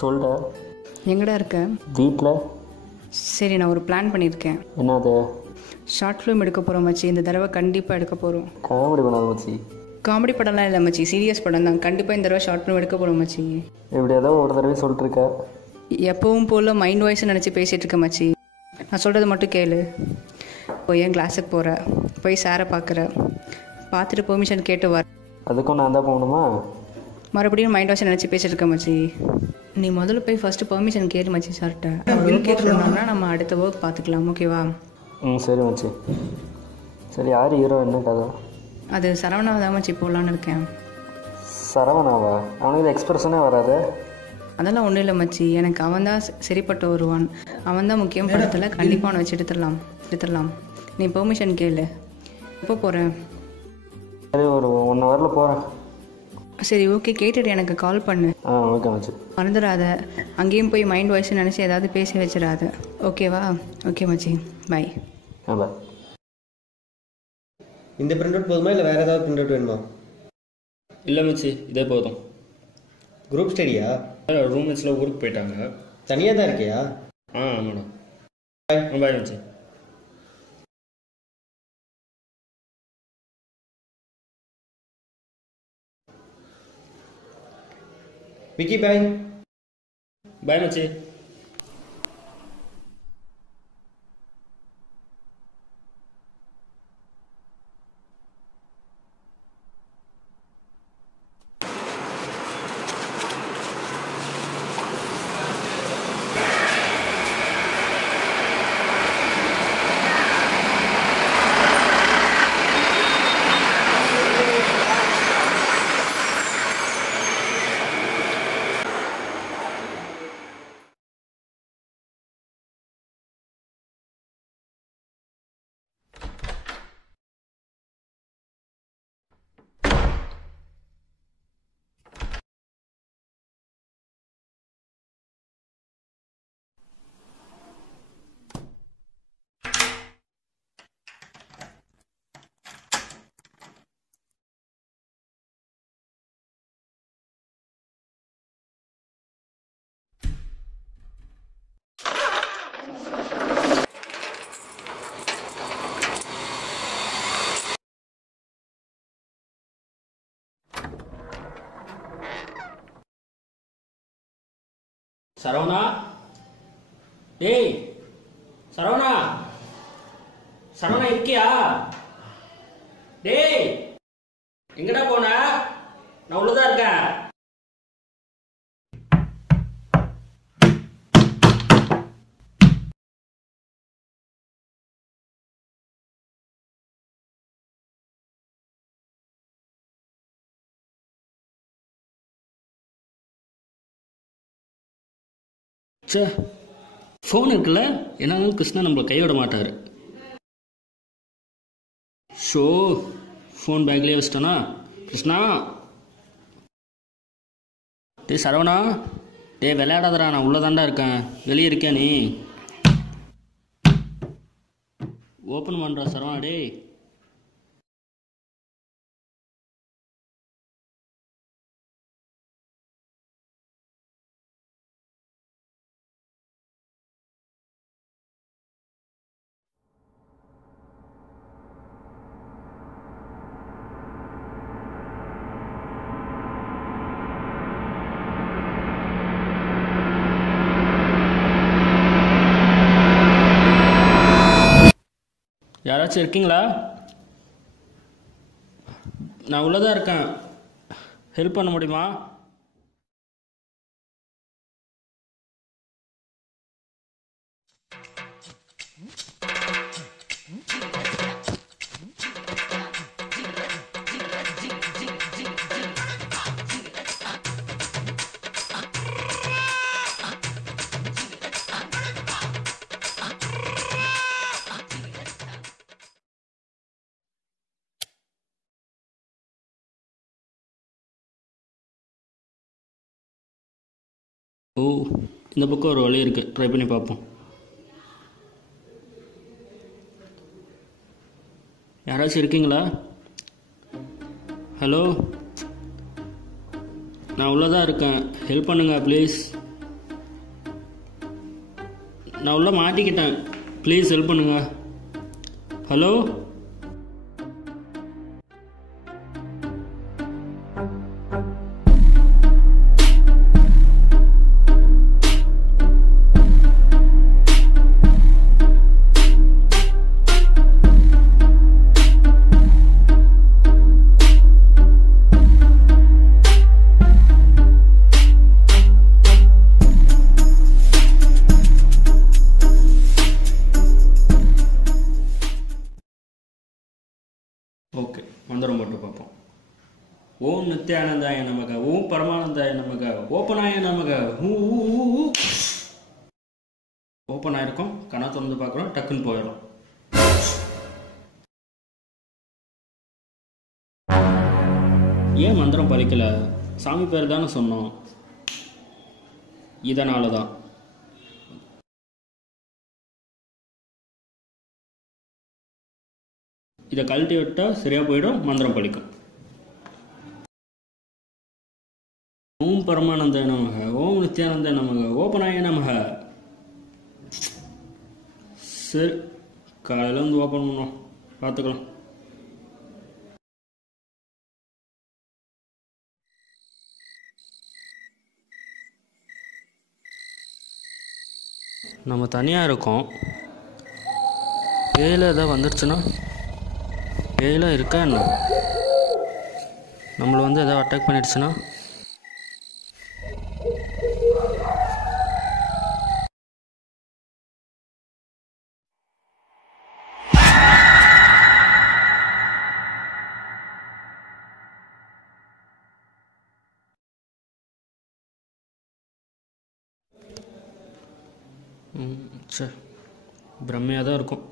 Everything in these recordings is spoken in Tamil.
சொல்டா. எங்கடா இருக்க? வீட்டில். சரி, நான் ஒரு பிளான் பண்ணியிருக்கேன். என்னது? ஷார்ட் ஃபிலிம் எடுக்க போகிறோம் மச்சி. இந்த தடவை கண்டிப்பாக எடுக்க போகிறோம். காமெடி பண்ணாத மச்சி. காமெடி படம்லாம் இல்லை மச்சி, சீரியஸ் படம் தான். கண்டிப்பாக இந்த தடவை ஷார்ட் ஃபிலிம் எடுக்க போகிறோம் மச்சி. இப்படி ஏதோ ஒரு தடவை சொல்லிட்டுருக்க. எப்பவும் போல் மைண்ட் வாய்ஸ் நினச்சி பேசிகிட்டு இருக்க மச்சி. நான் சொல்கிறது மட்டும் கேளு. போய் என் கிளாஸுக்கு போகிற, போய் சாரை பார்க்குற, பார்த்துட்டு பெர்மிஷன் கேட்டு வர. அதுக்கும் நான் தான் போகணுமா? மறுபடியும் மைண்ட் வாய்ஸ் நினச்சி பேசிட்டு இருக்க மச்சி. நீ முதல்ல போய் ஃபஸ்ட்டு பெர்மிஷன் கேளு மச்சி சார்கிட்ட. ஓகே சொன்னோம்னா நம்ம அடுத்த ஒர்க் பார்த்துக்கலாம், ஓகேவா? சரி மச்சி. சரி, யார் ஹீரோ? என்ன கதை? அது சரவணாவை தான் மச்சி போடலான்னு இருக்கேன். சரவணாவா? அவனுக்கு எக்ஸ்பிரஷனே வராது. அதெல்லாம் ஒன்றும் இல்லை மச்சி, எனக்கு அவன் தான் சரிப்பட்டு வருவான். அவன் தான் முக்கியம் படத்தில். கண்டிப்பாக அவனை வச்சு எடுத்துடலாம். நீ பெர்மிஷன் கேளு. எப்போ போகிறேன்? சரி, ஒரு 1 ஹவரில் போகிறேன். சரி, ஓகே, கேட்டுட்டு எனக்கு கால் பண்ணு. ஓகே மச்சி. மறந்துடாத. அங்கேயும் போய் மைண்ட் வாய்ஸ் நினச்சி ஏதாவது பேசி வச்சிடாத, ஓகேவா? ஓகே மச்சி, பை. பாய். இந்த பிரிண்ட் அவுட் போதுமா இல்லை வேறு ஏதாவது பிரிண்ட் அவுட் வேணுமா? இல்லை மச்சி, இதே போதும். குரூப் ஸ்டடியா? ரூம்மேட்ஸில் ஊருக்கு போயிட்டாங்க. தனியாக தான் இருக்கியா? ஆமாம். பாய் மச்சி. விக்கி பாய். பாய் மச்சி. சரவணா, டேய் சரவணா, சரவணா இருக்கியா? டேய் எங்கடா போன? நான் உள்ளதான் இருக்கேன். சே, ஃபோன் இருக்குல்ல, என்னாலும் கிருஷ்ணா நம்மளை கைவிட மாட்டார். ஷோ, ஃபோன் பேக்லேயே வச்சிட்டோனா கிருஷ்ணா. டேய் சரவணா, டேய் விளையாடாதடா, நான் உள்ளதாண்டா இருக்கேன். வெளியே இருக்கியா நீ? ஓப்பன் பண்ணுறா சரவணா. டேய் யாராச்சும் இருக்கீங்களா? நான் உள்ளதாக இருக்கேன். ஹெல்ப் பண்ண முடியுமா? ஓ, இந்த பக்கம் ஒரு வழி இருக்குது, ட்ரை பண்ணி பார்ப்போம். யாராச்சும் இருக்கீங்களா? ஹலோ, நான் உள்ளே தான் இருக்கேன், ஹெல்ப் பண்ணுங்க ப்ளீஸ். நான் உள்ள மாட்டிக்கிட்டேன், ப்ளீஸ் ஹெல்ப் பண்ணுங்க. ஹலோ, ஓகே, மந்திரம் போட்டு பார்ப்போம். ஓம் நித்யானந்தாய நமக, ஓம் பரமானந்தாய நமக, ஓப்பனாய நமக. ஓப்பன் ஆயிருக்கும், கண்ணா திறந்து பார்க்குறோம், டக்குன்னு போயிடும். ஏன் மந்திரம் பலிக்கல? சாமி பேர் தானே சொன்னோம். இதனால தான். இதை கழட்டி விட்டால் சரியாக போயிடும், மந்திரம் பலிக்கும். ஓம் பரமானந்த நமக, ஓம் நித்யானந்த நமக, ஓப்பனாய நமக. சரி, காலையில் வந்து ஓப்பன் பண்ணுவோம், பார்த்துக்கலாம். நம்ம தனியாக இருக்கோம். பேயில் எதாவது வந்துடுச்சுன்னா, பேயெல்லாம் இருக்கா என்ன? நம்மளை வந்து எதாவது அட்டாக் பண்ணிடுச்சுன்னா? சரி, பிரம்மையாக தான் இருக்கும்.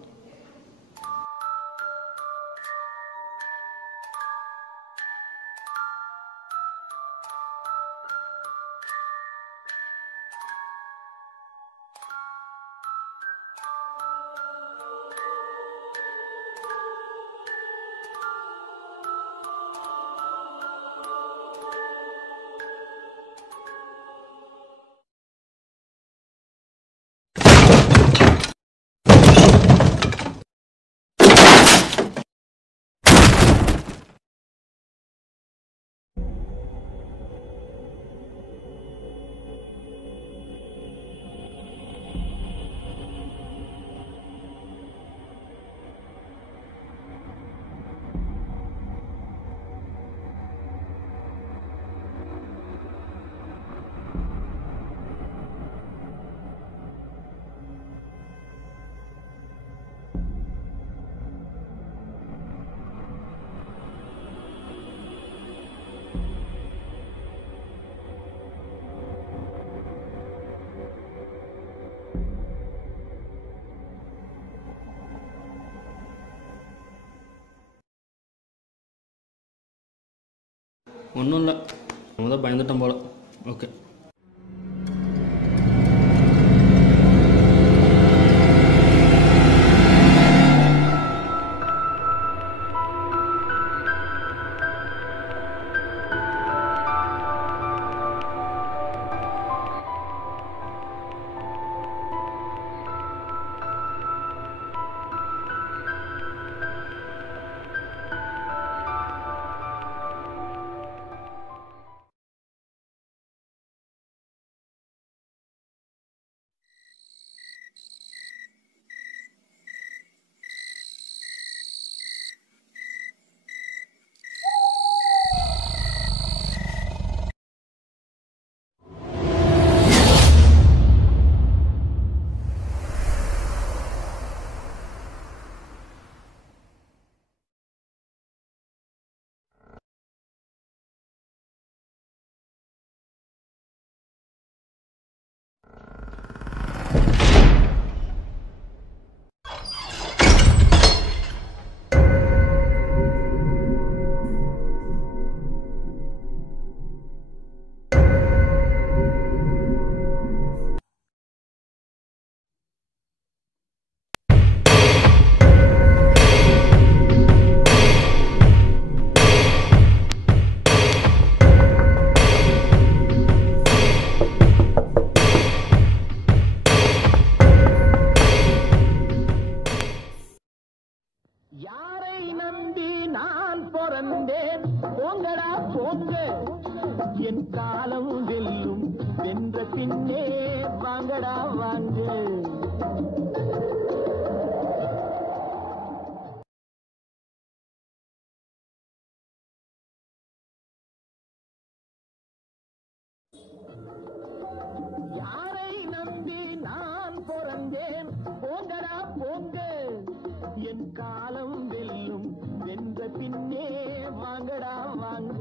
ஒன்றும் இல்லை, நம்ம தான் பயந்துட்டோம் போல். ஓகே. வாங்கடா வாங்க. யாரை நம்பி நான் பிறந்தேன், போங்கடா போங்க. என் காலம் வெல்லும், வென்ற பின்னே வாங்கடா வாங்க.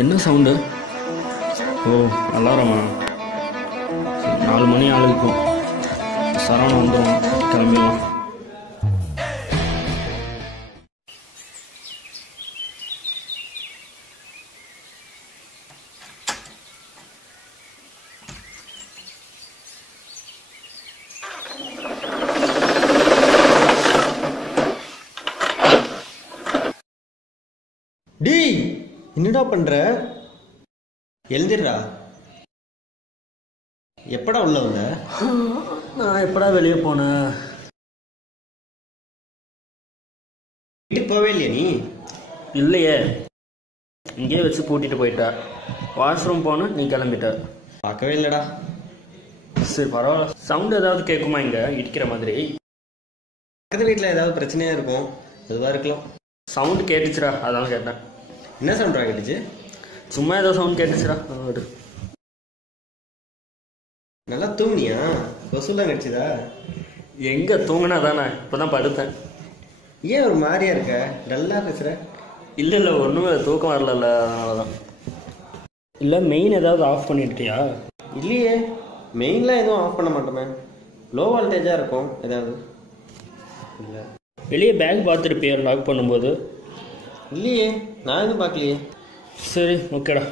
என்ன சவுண்டு? ஓ, அலாரமா? 4 மணி ஆளுக்கும் சரவணம் வந்துடும், கிளம்பிடலாம். டேய், என்னடா பண்ற? எழுந்திரா. எப்படா உள்ள வந்த? நான் எப்படா வெளியே போனேன்? வீட்டுக்கு போவே இல்லையா நீ? இல்லையே, இங்கேயே வச்சு பூட்டிட்டு போயிட்டா. வாஷ்ரூம் போன, நீ கிளம்பிட்ட. பார்க்கவே இல்லடா. சரி பரவாயில்ல. சவுண்ட் ஏதாவது கேட்குமா இங்க இடிக்கிற மாதிரி? பக்கத்து வீட்டில் ஏதாவது பிரச்சனையா இருக்கும், அதுவாக இருக்கலாம். சவுண்டு கேட்டுச்சுடா, அதான் கேட்டேன். என்ன சவுண்டா கேட்டுச்சு? சும்மா ஏதோ சவுண்ட் கேட்டுச்சுடா. நல்லா தூங்குனியா? கொசுலாம் கடிச்சுதா? எங்க தூங்கினா தானே, இப்பதான் படுத்தேன். ஏன் ஒரு மாதிரியா இருக்க? டல்லா பேசுற? இல்லை இல்லை, ஒன்றுமே தூக்கம் வரல, அதனாலதான். இல்லை மெயின் ஏதாவது ஆஃப் பண்ணிட்டியா? இல்லையே, மெயின்லாம் எதுவும் ஆஃப் பண்ண மாட்டோமே. லோ வோல்டேஜாக இருக்கும் ஏதாவது. இல்லை. வெளியே பேக் பார்த்துருப்பியா லாக் பண்ணும்போது? இல்லையே, நான் எதுவும் பார்க்கலையே. சரி ஓகேடா.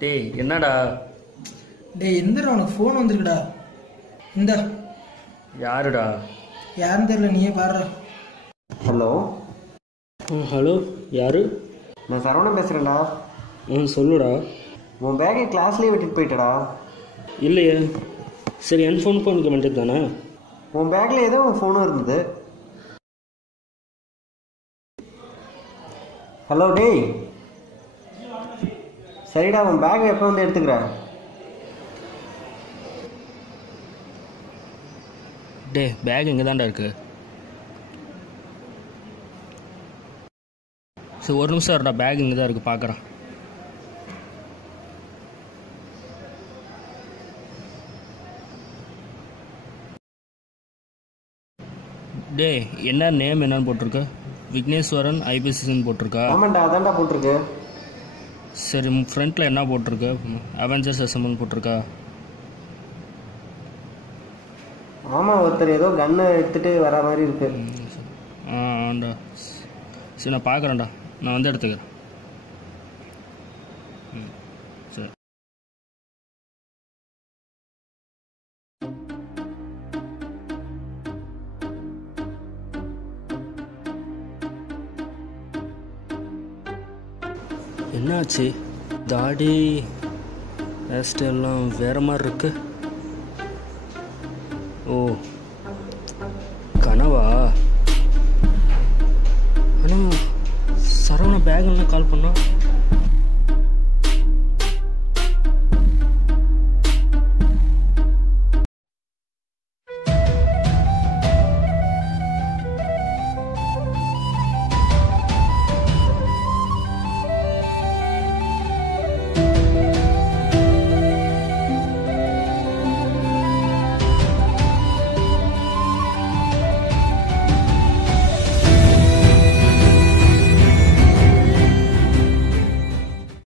டேய் என்னடா? டேய் எந்திரா, உனக்கு ஃபோன் வந்துருக்குடா. இந்த யாருடா? யாருன்னு தெரியல, நீயே பாடுற. ஹலோ. ஹலோ, யாரு? நான் சரவணன் பேசுகிறேன்டா. சொல்லுடா. உன் பேக்கை கிளாஸ்லேயே விட்டுட்டு போயிட்டடா. இல்லையே. சரி, என் ஃபோன் உனக்கு மட்டும் தானே? உன் பேக்கில் ஏதோ உன் ஃபோனும் இருந்தது. ஹலோ டேய். சரிடா, உன் பேக்கை எப்போ வந்து எடுத்துக்கிறேன்? டே, பேக் இங்கே தான்டா இருக்கு. சரி ஒரு நிமிஷம் இருடா, பேக் இங்கே தான் இருக்கு, பார்க்குறேன். டே, என்ன நேம் என்னன்னு போட்டிருக்க? விக்னேஸ்வரன் ஐபிசின்னு போட்டிருக்கா? ஆமாண்டா, அதான்டா போட்டிருக்கு. சரி, ஃப்ரண்ட்டில் என்ன போட்டிருக்கு? அவெஞ்சர்ஸ் அசம்பிள் போட்டிருக்கா? ஆமாம், ஒருத்தர் ஏதோ கன்னை எடுத்துகிட்டு வர மாதிரி இருக்கு. ஆண்டா. சரி நான் பார்க்குறேன்டா, நான் வந்து எடுத்துக்கிறேன். சரி. என்னாச்சு? தாடி ஹேர் ஸ்டைல்லாம் வேறு மாதிரி இருக்கு. ஓ கனவா? ஆனால் சரவண பேக்லாம் கால் பண்ணா